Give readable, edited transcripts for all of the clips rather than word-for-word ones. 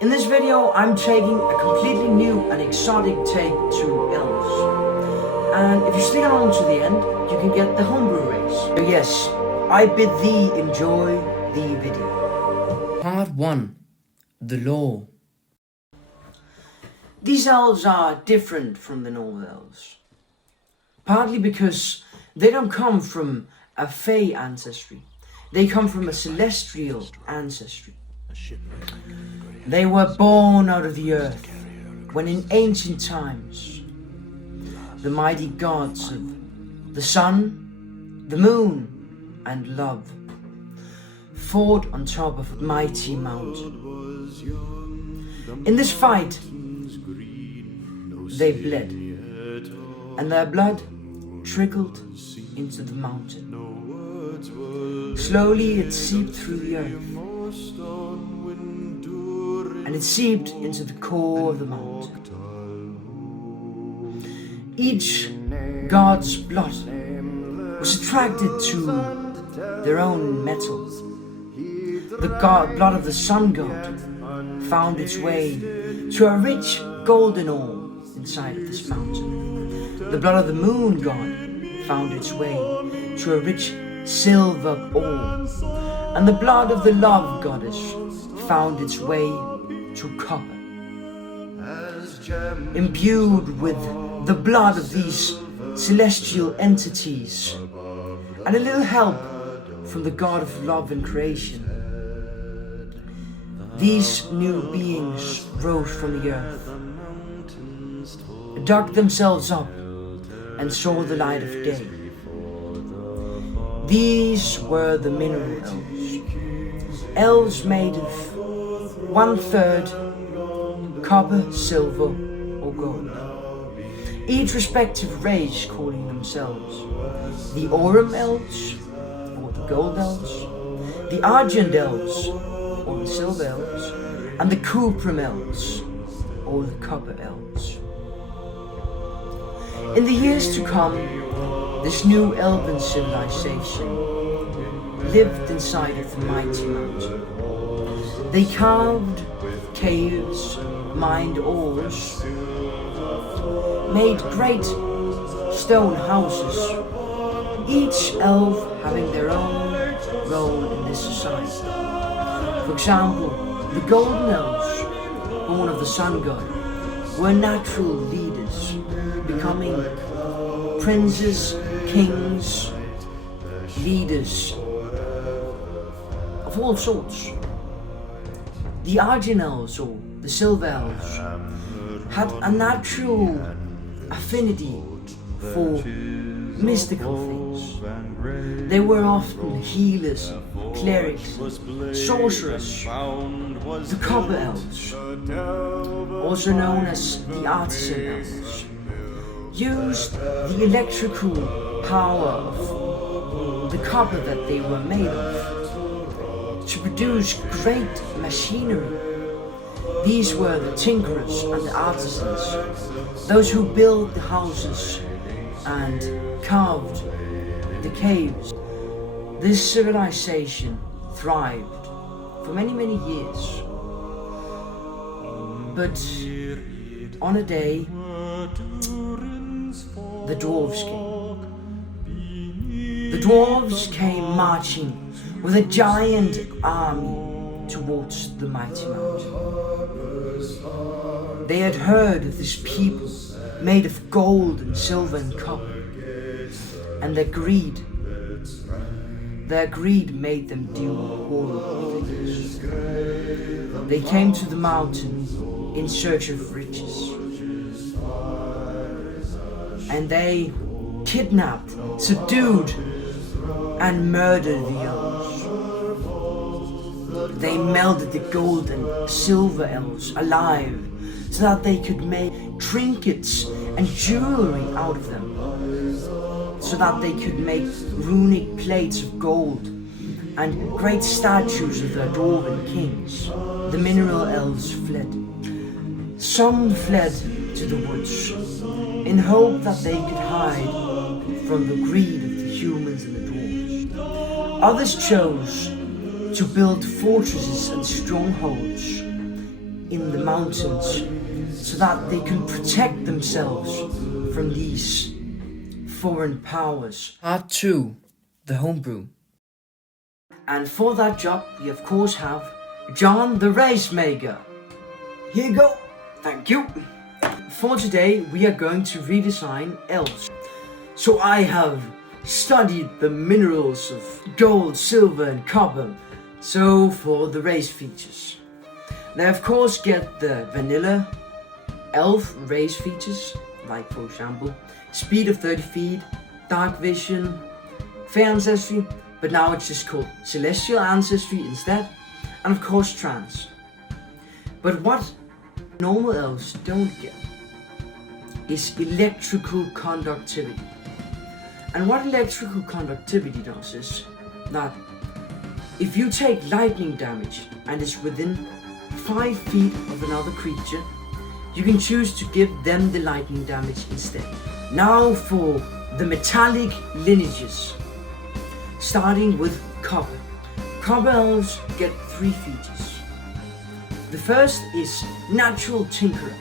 In this video, I'm taking a completely new and exotic take to elves. And if you stick around to the end, you can get the homebrew race. So yes, I bid thee enjoy the video. Part 1. The Law. These elves are different from the normal elves. Partly because they don't come from a Fey ancestry. They come from a celestial ancestry. They were born out of the earth when in ancient times the mighty gods of the sun, the moon and love fought on top of a mighty mountain. In this fight they bled, and their blood trickled into the mountain. Slowly it seeped through the earth, and it seeped into the core of the mountain. Each god's blood was attracted to their own metal. The blood of the sun god found its way to a rich golden ore inside of this mountain. The blood of the moon god found its way to a rich silver ore, and the blood of the love goddess found its way to copper. Imbued with the blood of these celestial entities and a little help from the god of love and creation, these new beings rose from the earth, dug themselves up and saw the light of day. These were the mineral elves. Elves made of 1/3 copper, silver or gold. Each respective race calling themselves the Aurum elves or the gold elves, the Argent elves or the silver elves, and the Cuprum elves or the copper elves. In the years to come, this new elven civilization lived inside of the mighty mountain. They carved caves, mined ores, made great stone houses, each elf having their own role in this society. For example, the golden elves, born of the sun god, were natural leaders, becoming princes, kings, leaders of all sorts. The Argent elves, or the silver elves, had a natural affinity for mystical things. They were often healers, clerics, sorcerers. The copper elves, also known as the artisan elves, used the electrical power of the copper that they were made of to produce great machinery. These were the tinkerers and the artisans, those who built the houses and carved the caves. This civilization thrived for many, many years. But on a day, the dwarves came. The dwarves came marching with a giant army towards the mighty mountain. They had heard of this people made of gold and silver and copper, and their greed made them do horrible things. They came to the mountain in search of riches, and they kidnapped, subdued, and murdered the elves. They melted the gold and silver elves alive so that they could make trinkets and jewelry out of them, so that they could make runic plates of gold and great statues of their dwarven kings. The mineral elves fled. Some fled to the woods in hope that they could hide from the greed of the humans and the dwarves. Others chose to build fortresses and strongholds in the mountains so that they can protect themselves from these foreign powers. Part 2. The Homebrew. And for that job we of course have John the Race Maker. Here you go. Thank you. For today we are going to redesign elves. So I have studied the minerals of gold, silver and copper. So for the race features, they of course get the vanilla elf race features, like for example speed of 30 feet, Darkvision, fair ancestry, but now it's just called celestial ancestry instead, and of course trance. But what normal elves don't get is electrical conductivity. And what electrical conductivity does is that if you take lightning damage and is within 5 feet of another creature, you can choose to give them the lightning damage instead. Now for the metallic lineages, starting with copper. Copper elves get 3 features. The first is Natural Tinkerer,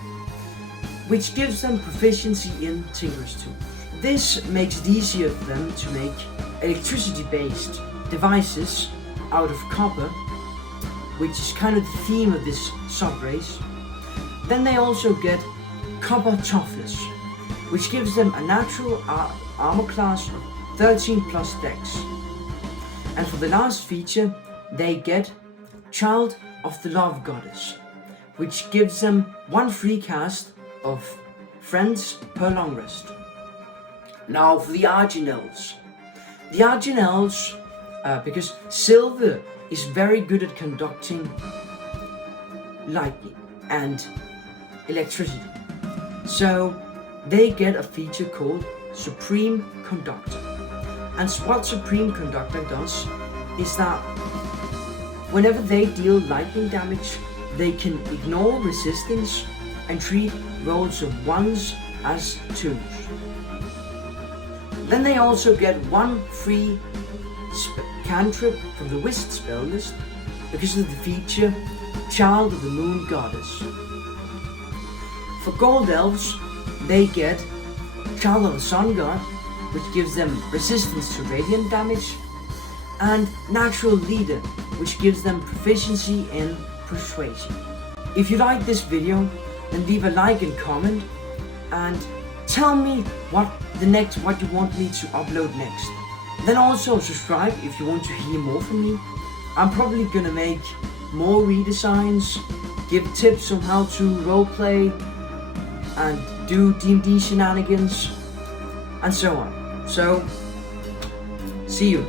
which gives them proficiency in Tinkerer's Tools. This makes it easier for them to make electricity-based devices out of copper, which is kind of the theme of this sub-race. Then they also get Copper Toughness, which gives them a natural armor class of 13 plus dex. And for the last feature, they get Child of the Love Goddess, which gives them 1 free cast of Friends per long rest. Now for the Argent Elves. The Argent Elves, because silver is very good at conducting lightning and electricity, so they get a feature called Supreme Conductor. And what Supreme Conductor does is that whenever they deal lightning damage, they can ignore resistance and treat rolls of 1s as 2s. Then they also get 1 free cantrip from the Wizard spell list because of the feature Child of the Moon Goddess. For Gold Elves, they get Child of the Sun God, which gives them resistance to radiant damage, and Natural Leader, which gives them proficiency in Persuasion. If you like this video, then leave a like and comment, and tell me what you want me to upload next. Then also subscribe if you want to hear more from me. I'm probably gonna make more redesigns, give tips on how to roleplay and do D&D shenanigans and so on. So, see you.